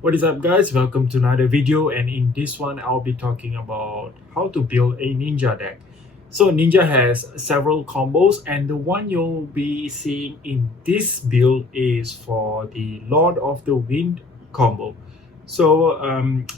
What is up, guys? Welcome to another video, and in this one I'll be talking about how to build a ninja deck. So ninja has several combos, and the one you'll be seeing in this build is for the Lord of the Wind combo. So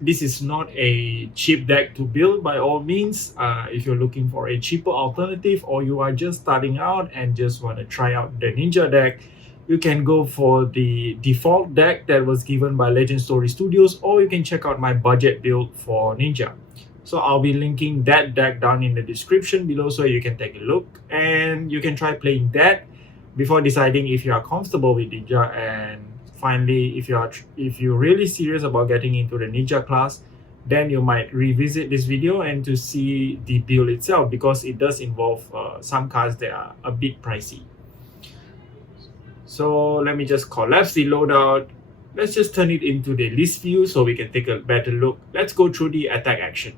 this is not a cheap deck to build by all means. If you're looking for a cheaper alternative, or you are just starting out and just want to try out the ninja deck, you can go for the default deck that was given by Legend Story Studios, or you can check out my budget build for Ninja. So I'll be linking that deck down in the description below so you can take a look and you can try playing that before deciding if you are comfortable with Ninja. And finally, if you're really serious about getting into the Ninja class, then you might revisit this video and to see the build itself, because it does involve some cards that are a bit pricey. So let me just collapse the loadout. Let's just turn it into the list view so we can take a better look. Let's go through the attack action.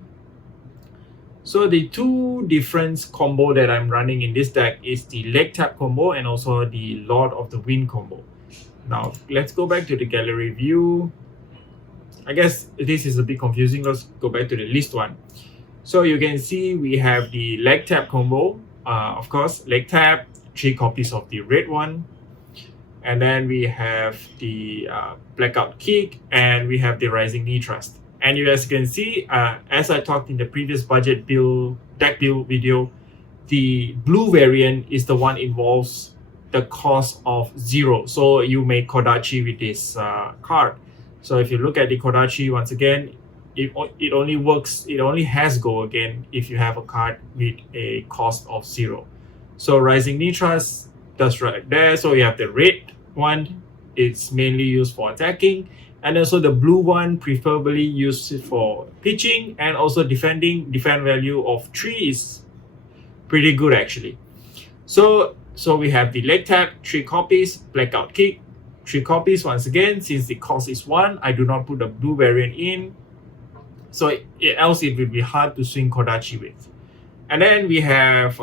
So the two different combo that I'm running in this deck is the leg tap combo and also the Lord of the Wind combo. Now let's go back to the gallery view. I guess this is a bit confusing. Let's go back to the list one. So you can see we have the leg tap combo. Of course, leg tap, 3 copies of the red one. And then we have the blackout kick, and we have the rising knee thrust. And you guys can see, as I talked in the previous budget build deck build video, the blue variant is the one involves the cost of 0. So you make Kodachi with this card. So if you look at the Kodachi once again, it only works, it only has go again if you have a card with a cost of 0. So rising knee thrust, that's right there. So you have the red one, it's mainly used for attacking, and also the blue one preferably used for pitching and also defending. Defend value of 3 is pretty good actually. So we have the leg tap, 3 copies, blackout kick, 3 copies. Once again, since the cost is 1, I do not put the blue variant in, so else it will be hard to swing Kodachi with. And then we have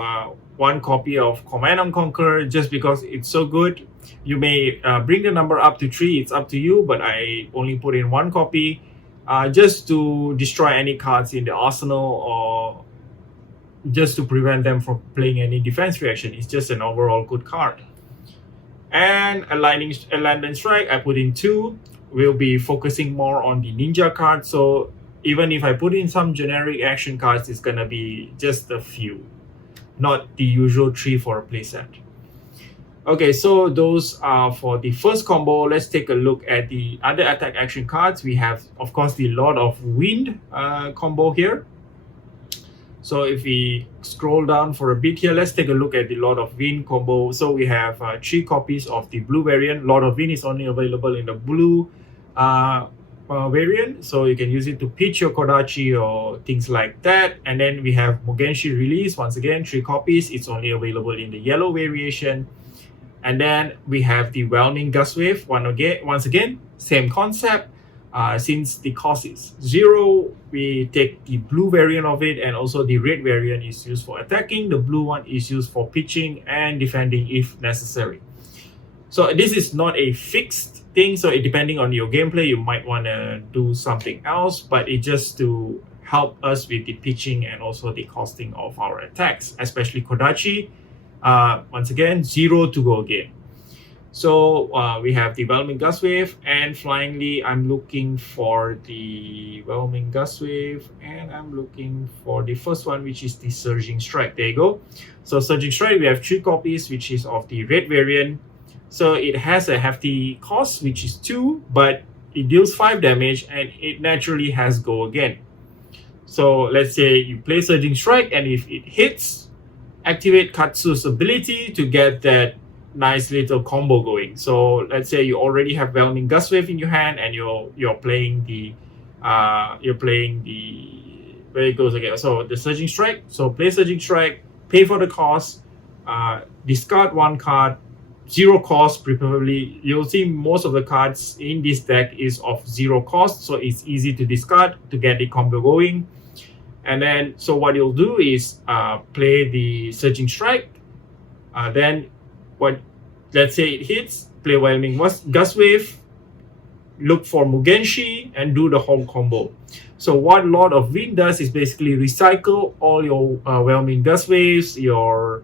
1 copy of Command and Conquer, just because it's so good. You may bring the number up to 3, it's up to you, but I only put in 1 copy just to destroy any cards in the arsenal, or just to prevent them from playing any defense reaction. It's just an overall good card. And a lightning strike, I put in 2. We'll be focusing more on the ninja card, so even if I put in some generic action cards, it's gonna be just a few, not the usual 3 for a playset. Okay, so those are for the first combo. Let's take a look at the other attack action cards. We have, of course, the Lord of Wind combo here. So if we scroll down for a bit here, let's take a look at the Lord of Wind combo. So we have 3 copies of the blue variant. Lord of Wind is only available in the blue variant, so you can use it to pitch your Kodachi or things like that. And then we have Mugenshi release. Once again, 3 copies. It's only available in the yellow variation. And then we have the Whelming Gust Wave. Once again, same concept. Since the cost is 0, we take the blue variant of it, and also the red variant is used for attacking. The blue one is used for pitching and defending if necessary. So this is not a fixed thing. So depending on your gameplay, you might want to do something else, but it's just to help us with the pitching and also the costing of our attacks, especially Kodachi. Once again, 0 to go again. So we have the Whelming Gust Wave, and flyingly, I'm looking for the Whelming Gust Wave, and I'm looking for the first one, which is the Surging Strike. There you go. So Surging Strike, we have 3 copies, which is of the red variant. So it has a hefty cost, which is 2, but it deals 5 damage, and it naturally has go again. So let's say you play Surging Strike, and if it hits, activate Katsu's ability to get that nice little combo going. So let's say you already have Whelming Gust Wave in your hand, and you're playing the where it goes again. So the Surging Strike. So play Surging Strike, pay for the cost, discard 1 card, 0 cost preferably. You'll see most of the cards in this deck is of 0 cost, so it's easy to discard to get the combo going. And then, so what you'll do is play the Surging Strike. Then, let's say it hits, play Whelming Gust Wave, look for Mugenshi, and do the whole combo. So what Lord of Wind does is basically recycle all your Whelming Gust Waves, your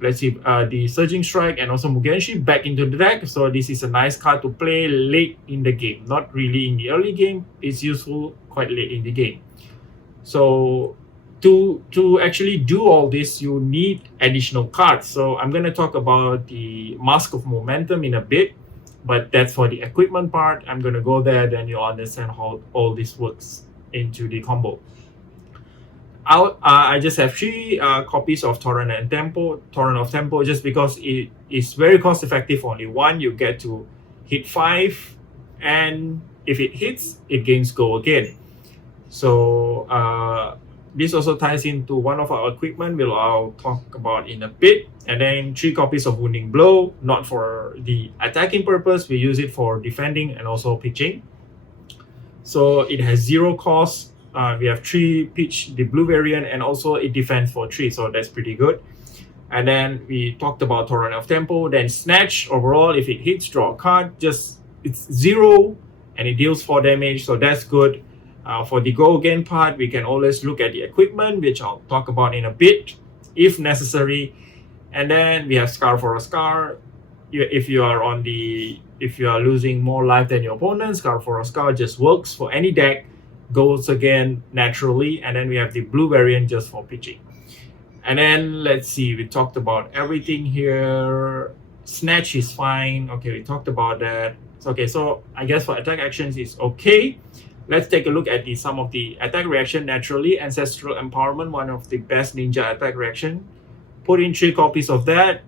let's see, the Surging Strike, and also Mugenshi back into the deck. So this is a nice card to play late in the game, not really in the early game. It's useful quite late in the game. So to actually do all this, you need additional cards. So I'm going to talk about the Mask of Momentum in a bit, but that's for the equipment part. I'm going to go there, then you'll understand how all this works into the combo. I just have 3 copies of Torrent of Tempo, just because it is very cost effective. Only one, you get to hit 5, and if it hits, it gains go again. So this also ties into one of our equipment, I'll talk about in a bit. And then 3 copies of Wounding Blow, not for the attacking purpose, we use it for defending and also pitching. So it has 0 cost. We have 3 pitch, the blue variant, and also it defends for 3, so that's pretty good. And then we talked about Torrent of Tempo. Then Snatch, overall, if it hits, draw a card. It's 0 and it deals 4 damage, so that's good. For the go again part, we can always look at the equipment, which I'll talk about in a bit if necessary. And then we have Scar for a Scar. If you are losing more life than your opponent, Scar for a Scar just works for any deck, goes again naturally. And then we have the blue variant just for pitching. And then let's see, we talked about everything here. Snatch is fine. Okay, we talked about that. Okay, so I guess for attack actions it's okay. Let's take a look at some of the attack reaction. Naturally, Ancestral Empowerment, one of the best ninja attack reaction. Put in 3 copies of that.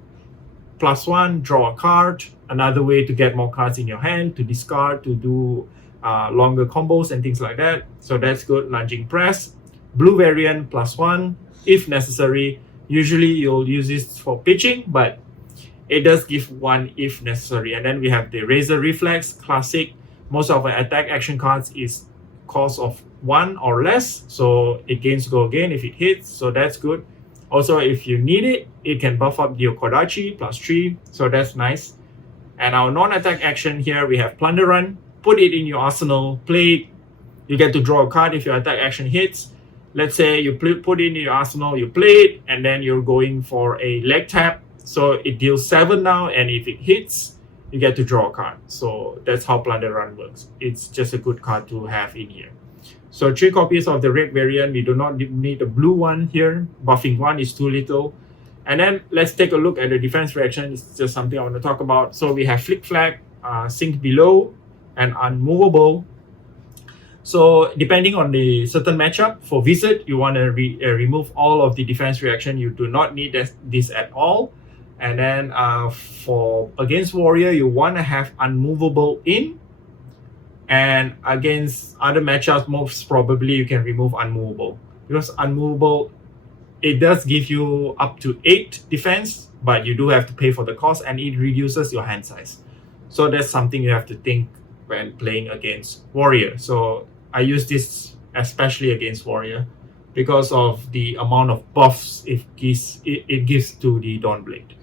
+1, draw a card. Another way to get more cards in your hand, to discard, to do longer combos and things like that. So that's good. Lunging Press. Blue variant, +1 if necessary. Usually you'll use this for pitching, but it does give 1 if necessary. And then we have the Razor Reflex, classic. Most of our attack action cards is cost of 1 or less, so it gains go again if it hits, so that's good. Also, if you need it, it can buff up your Kodachi +3, so that's nice. And our non-attack action here, we have Plunder Run. Put it in your arsenal, play it. You get to draw a card if your attack action hits. Let's say you put it in your arsenal, you play it, and then you're going for a leg tap. So it deals 7 now, and if it hits, you get to draw a card. So that's how Plunder Run works. It's just a good card to have in here. So 3 copies of the red variant. We do not need the blue one here. Buffing 1 is too little. And then let's take a look at the defense reaction. It's just something I want to talk about. So we have Flick Flag, Sink Below, and Unmovable. So depending on the certain matchup, for Visit, you want to remove all of the defense reaction. You do not need this at all. And then for against Warrior, you want to have Unmovable in. And against other matchups, most probably you can remove Unmovable. Because Unmovable, it does give you up to 8 defense, but you do have to pay for the cost, and it reduces your hand size. So that's something you have to think when playing against Warrior. So I use this especially against Warrior because of the amount of buffs it gives to the Dawnblade.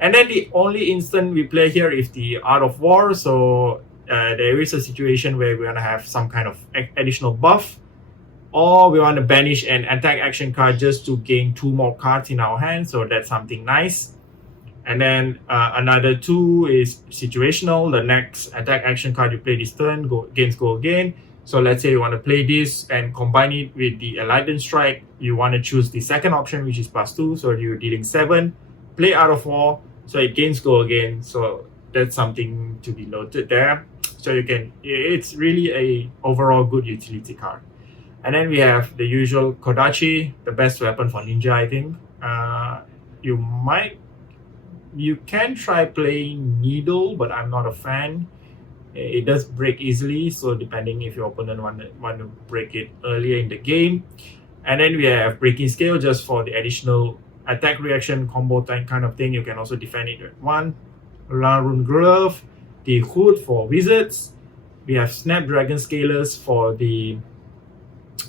And then the only instant we play here is the Art of War. So there is a situation where we want to have some kind of additional buff, or we want to banish an attack action card just to gain 2 more cards in our hand. So that's something nice. And then another 2 is situational. The next attack action card you play this turn go again. So let's say you want to play this and combine it with the Enlightened Strike. You want to choose the second option, which is +2. So you're dealing 7. Play Art of War, so it gains go again. So that's something to be noted there. So it's really a overall good utility card. And then we have the usual Kodachi, the best weapon for ninja, I think. You can try playing Needle, but I'm not a fan. It does break easily, so depending if your opponent want to break it earlier in the game. And then we have Breaking Scale just for the additional attack reaction combo type kind of thing. You can also defend it with 1. Larun Glove, the Hood for Wizards. We have Snapdragon Scalers for the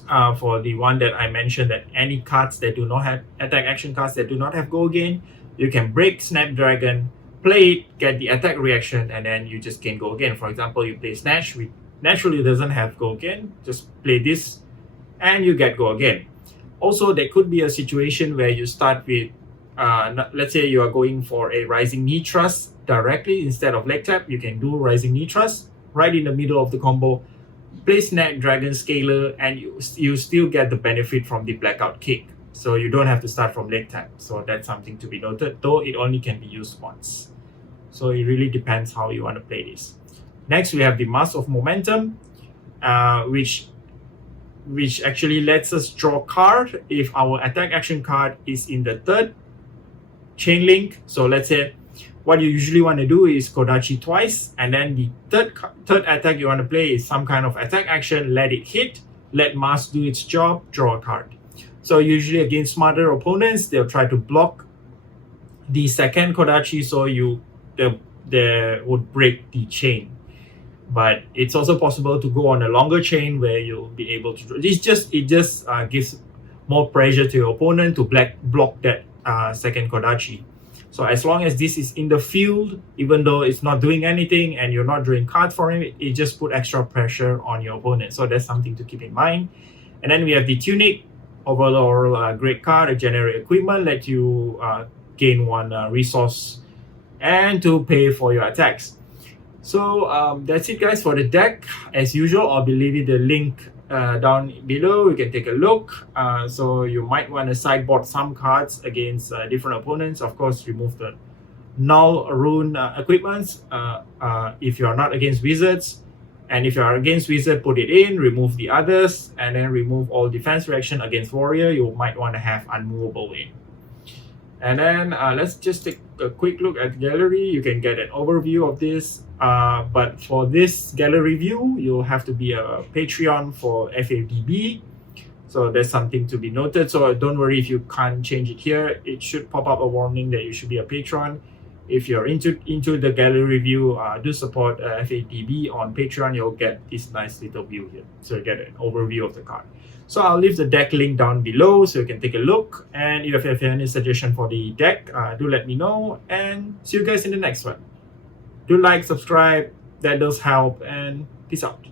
one that I mentioned, that any cards that do not have attack action cards that do not have go again, you can break Snapdragon, play it, get the attack reaction, and then you just can go again. For example, you play Snatch, which naturally doesn't have go again. Just play this, and you get go again. Also, there could be a situation where you start with, let's say you are going for a Rising Knee Thrust directly instead of leg tap. You can do Rising Knee Thrust right in the middle of the combo, play Snap Dragon Scaler, and you still get the benefit from the Blackout Kick. So you don't have to start from leg tap. So that's something to be noted, though it only can be used once. So it really depends how you want to play this. Next, we have the Mass of Momentum, which actually lets us draw card if our attack action card is in the third chain link. So let's say what you usually want to do is Kodachi twice, and then the third attack you want to play is some kind of attack action, let it hit, let Mass do its job, draw a card. So usually against smarter opponents, they'll try to block the second Kodachi, so they would break the chain. But it's also possible to go on a longer chain where you'll be able to. It just gives more pressure to your opponent to block that second Kodachi. So as long as this is in the field, even though it's not doing anything and you're not drawing cards for it, it just put extra pressure on your opponent. So that's something to keep in mind. And then we have the Tunic, overall great card, a generate equipment, let you gain one resource and to pay for your attacks. So that's it, guys, for the deck. As usual, I'll be leaving the link down below. You can take a look. So you might want to sideboard some cards against different opponents. Of course, remove the null rune equipments if you are not against wizards. And if you are against wizard, put it in, remove the others, and then remove all defense reaction against warrior. You might want to have unmovable in. And then let's just take a quick look at the gallery. You can get an overview of this. But for this gallery view, you'll have to be a Patreon for FADB. So there's something to be noted. So don't worry if you can't change it here. It should pop up a warning that you should be a patron. If you're into the gallery view, do support FADB on Patreon. You'll get this nice little view here. So you get an overview of the card. So I'll leave the deck link down below so you can take a look. And if you have any suggestion for the deck, do let me know. And see you guys in the next one. Do like, subscribe, that does help, and peace out.